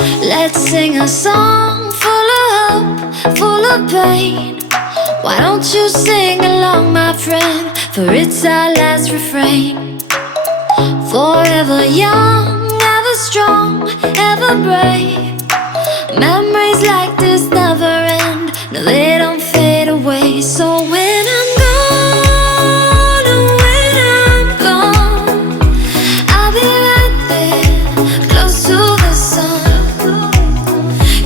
Let's sing a song full of hope, full of pain. Why don't you sing along, my friend? For it's our last refrain. Forever young, ever strong, ever brave. Memories like this never end. No, they don't fade away. So when I'm gone, oh, when I'm gone, I'll be right there, close to the sun.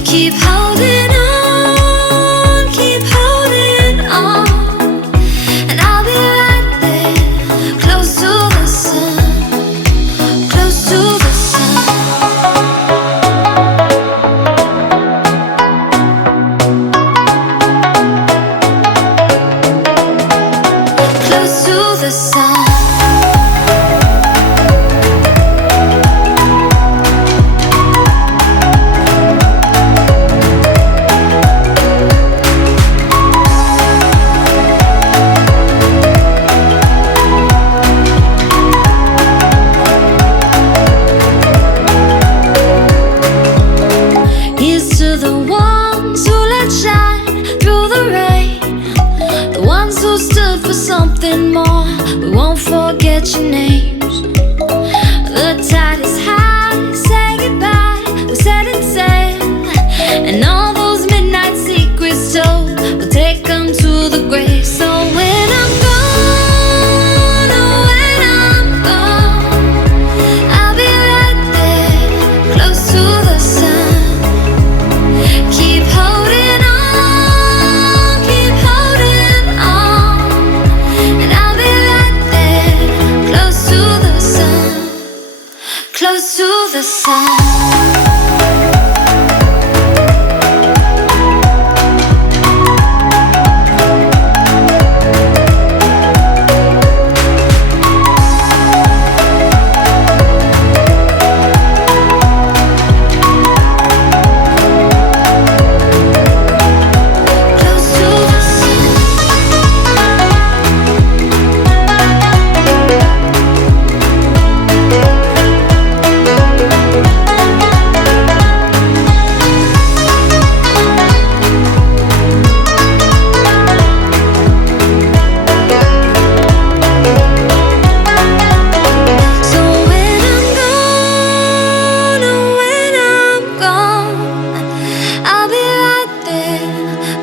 Keep holding on, keep holding on, and I'll be right there, close to the sun, close to the sun. Close to the sun. Here's to the ones who let shine through the rain, the ones who stood for something more. We won't forget your names. The tide is high, say goodbye, we're setting sail, and all those midnight secrets told, we'll take them to the grave. So when I'm gone, oh, when I'm gone, I'll be right there, close to the sun. Keep holding on, keep holding on, and I'll be right there, close to the sun, close to the sun.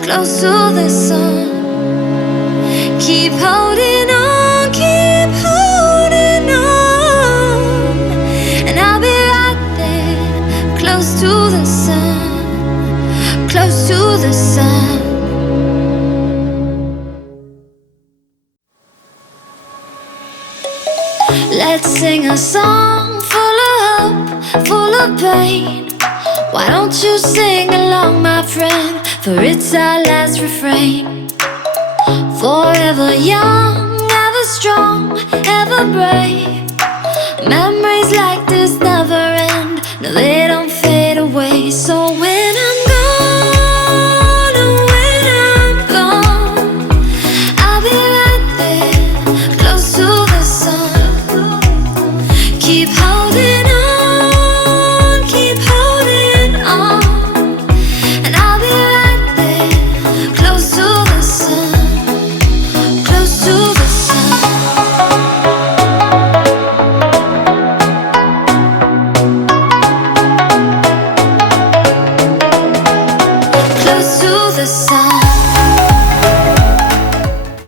Close to the sun. Keep holding on, keep holding on, and I'll be right there, close to the sun, close to the sun. Let's sing a song full of hope, full of pain. Why don't you sing along, my friend? For it's our last refrain. Forever young, ever strong, ever brave. Memories like